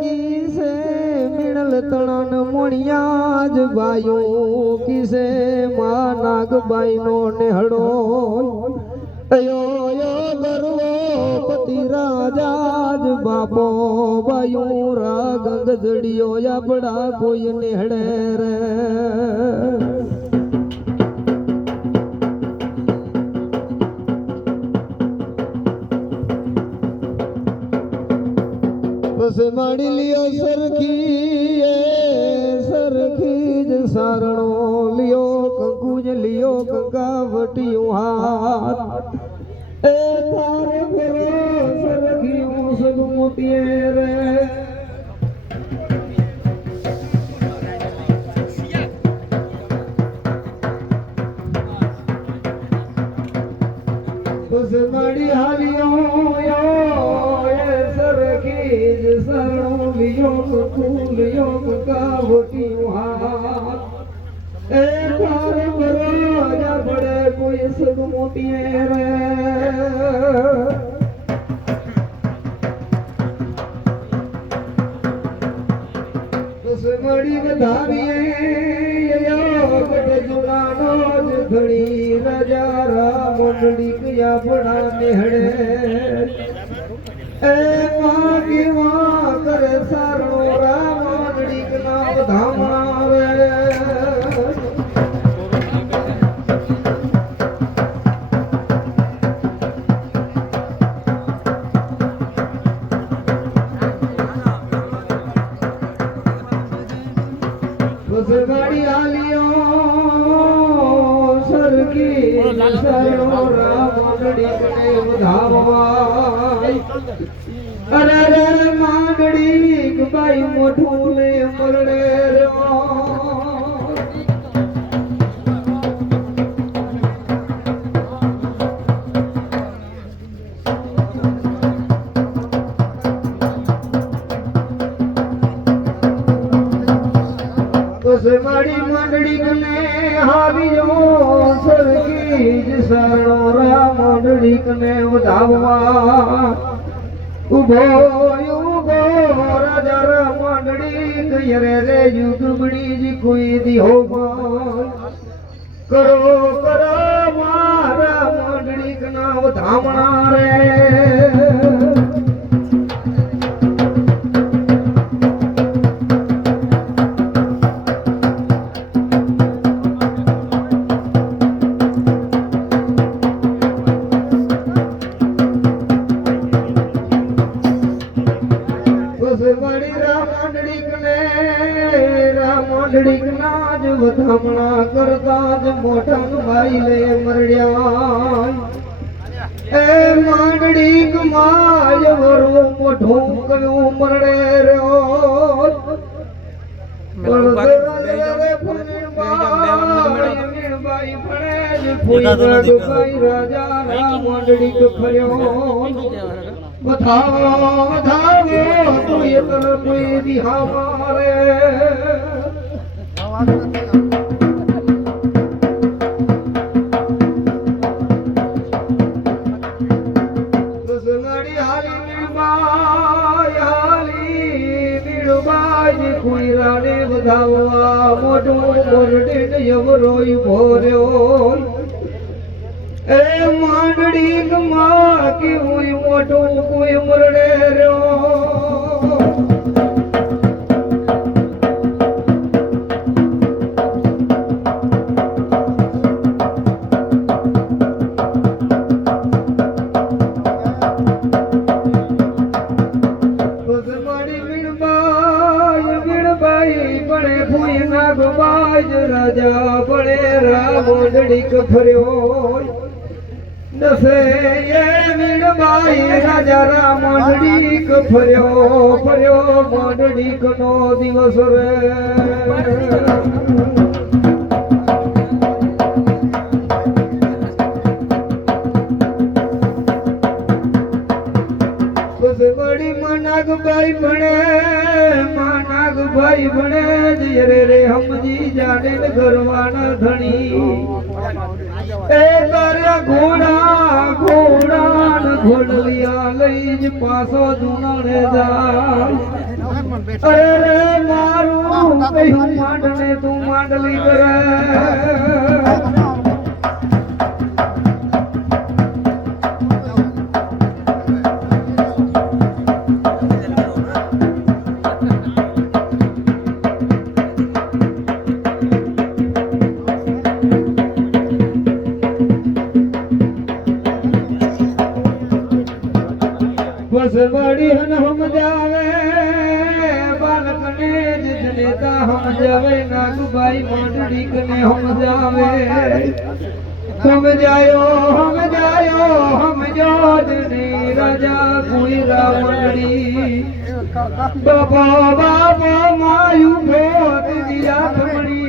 કિસે મિણલ તણન મોણિયા જ બાયો, કિસે મા નાગબાઈ નો નેહડો. અયો યો ગરવો પતિ રાજા જ બાપો, બાયો રા ગંગ જડિયો યાબડા કોઈ નેહડે રે. બસ માણી લ્યો સરખી સરખી જ સારણો લ્યો કંકુજ લ્યો કંકાવટિયું હાથ. એ તારે ફરો સરખી હું સગમુતીએ રે. લિયો કુલ લિયો કાવટી હા એ તાર બરાજા પડે કોઈ સગ મોટીએ રે બસ વધારીએ ઘણી રાજા રામ બસ ગાડી આલિયો સરકી સરણો રામ મંડળી કને વધાવવા અરે રે માંગડી લે, મરડે રો મારી મંડળી કને હાવીઓ સરકી જ સરણો રામ મંડળી કને વધાવવા. ઊભો ઊભો રાજા રામ મંડળી કયરે રે યુદ્ધબડી જી, કોઈ દી હો કરો કરો, મારા મંડળી કના વધામણા રે. રામંડળી કના જ વધામણા કરતા જ મોટા ભાઈ લે મરડ્યા. એ માંડળી કમાય વરો મોઢો કયો મરડે રહ્યો? રાજા રામ મંડળી ફર્યો બતાવો બતાવો તું એ તર કોઈ દિહા મોઢું મોરડે યવરોય ભોર્યો એ માંડડી કમા કે હું મોટું કોઈ મરડે રહ્યો જ રાજા પડે રામ મંડળીક ફર્યો દસે એ મીણબાઈ રાજા રામ મંડળીક ફર્યો ફર્યો મંડળીક નો દિવસ રે. જાણે ધણી। એ તારે ઘોડા ઘોડા ઘોડલિયા લઈ જ પાછો જુનાણે જાય। અરે રે મારું તું માંડલી કરે બસ વળી હન સમજાવે બાલકને જ જનેતા સમજાવે નાગભાઈ માંડડી કને સમજાવે સમજાયો સમજાયો સમજો જને રાજા કોઈ રાવણડી બાપા બાપા, માયું ભોત દિયા થમણી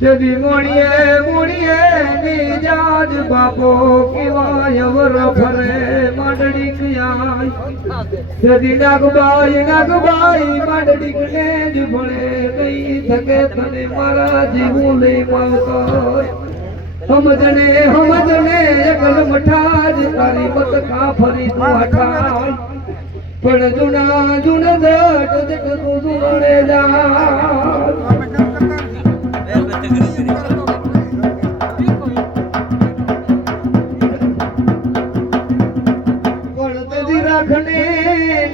જદી મોણીએ મોણીએ બીજા જ બાપો કેવાય વર ફરે માંડડી નાગબાઈ નાગબાઈ માંડડી કને જ ભણે, નહીં થકે તને મારા જીવું લઈ માવતો સમજને સમજને એકલ મઠાજ, તારી મત કા ફરી પણ જુના, જુન જા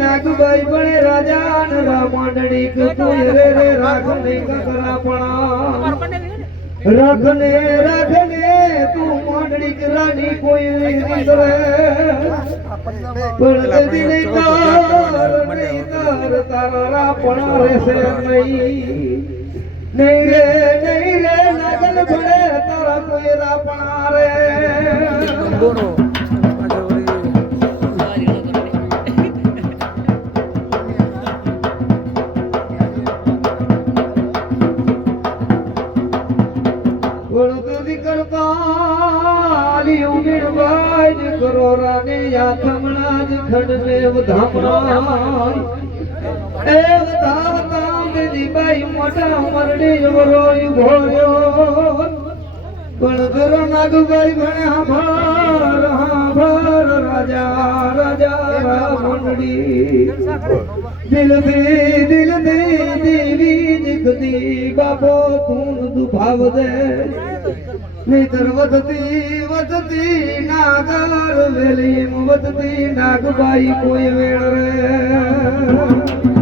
નાગબાઈ બળે રાજા ન રામાંડણી કતું રે રે રાખને કકરા પણા રાખને રાખને, તું માંડણી કરાની કોઈ પણ તારા રાપણ રહેશે નહીં. નહીં રે નહીં રે નાગલ ભણે તારા કોઈ રાપણા રે વળતુદી કરતા લિયું મીણબાજ કરો રાને યાથમણા જ ખડને વધામણા એ વધાવતા મેરી બાઈ મોટા મરડી વરોય ભોયો પણ જરો નાગુભાઈ ભણે ભાર હા ભાર રાજા રાજા મંડળી દિલથી દિલથી દેવી દિખતી બાપો તું દુભાવ દે નહીતર વધતી વધતી નાગર વેલી વધતી નાગબાઈ કોઈ વેળ રે